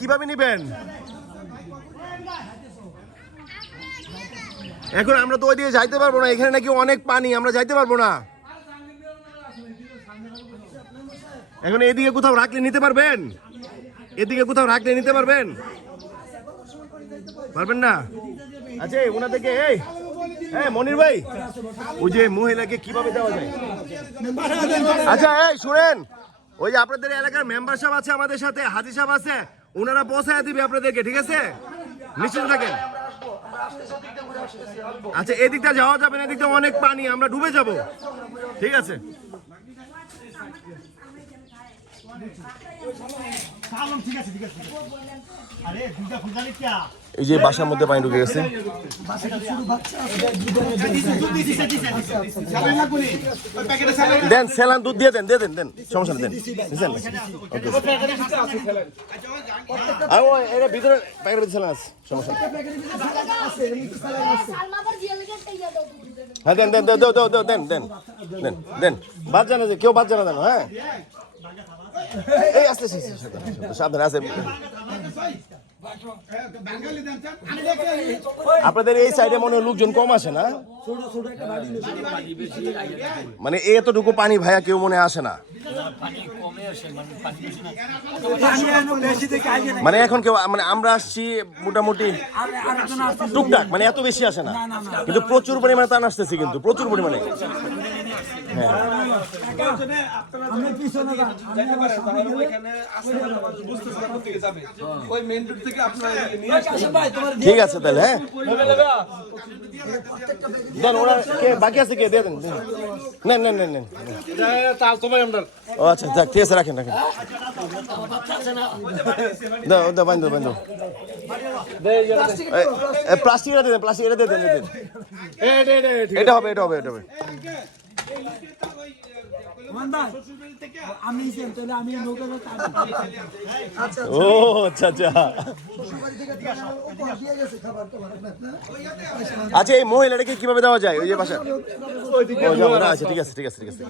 কিভাবে নিবেন? এখন আমরা তো ওই দিকে যাইতে পারবো না, এখানে নাকি অনেক পানি, আমরা যাইতে পারবো না। এখন এদিকে কোথাও রাখলে নিতে পারবেন? এদিকে কোথাও রাখলে নিতে পারবেন? পারবেন না? আচ্ছা ওনাদেরকে এই মনির ভাই, ওই যে মহিলাকে কিভাবে দেওয়া যায়? আচ্ছা এই শুনেন, ওই যে আপনাদের এলাকার মেম্বার সাহেব আছে আমাদের সাথে, হাজি সাহেব আছে, ওনারা পৌঁছায় দিবে আপনাদেরকে, ঠিক আছে? নিশ্চিত থাকেন। আচ্ছা এদিকটা যাওয়া যাবে না, এদিকটা অনেক পানি, আমরা ডুবে যাব। ঠিক আছে। এই যে বাসার মধ্যে পানি ঢুকে গেছে। দেন সেলান দুধ দিয়ে দেন, দেন সমস্যা নেই, দেন। এটা ভিতরে প্যাকেটের ভিতরে সেলান আছে, সমস্যা নেই। হ্যাঁ দেন বাদ জানা যে কেউ বাদ জানা দেন। হ্যাঁ এই আসতে সাবধানে আছে। আপনাদের এই সাইডে মনে হয় লোকজন কম আসে না, মানে এতটুকু পানি ভাইয়া কেউ মনে আসে না, মানে এখন কেউ, মানে আমরা আসছি মোটামুটি টুকটাক, মানে এত বেশি আসে না, কিন্তু প্রচুর পরিমাণে টান আসতেছি, কিন্তু প্রচুর পরিমাণে। ঠিক আছে তাহলে। হ্যাঁ দেন, ওরা কে বাকি আছে, কে দিয়ে দেন। নেন। ও আচ্ছা যাক, ঠিক আছে, রাখেন। দাও বান্ধব প্লাস্টিক এটা দিয়ে দেন। এটা হবে। ও আচ্ছা। আচ্ছা এই মহিলাটাকে কিভাবে দেওয়া যায়? ওই যে বাসা। আচ্ছা ঠিক আছে।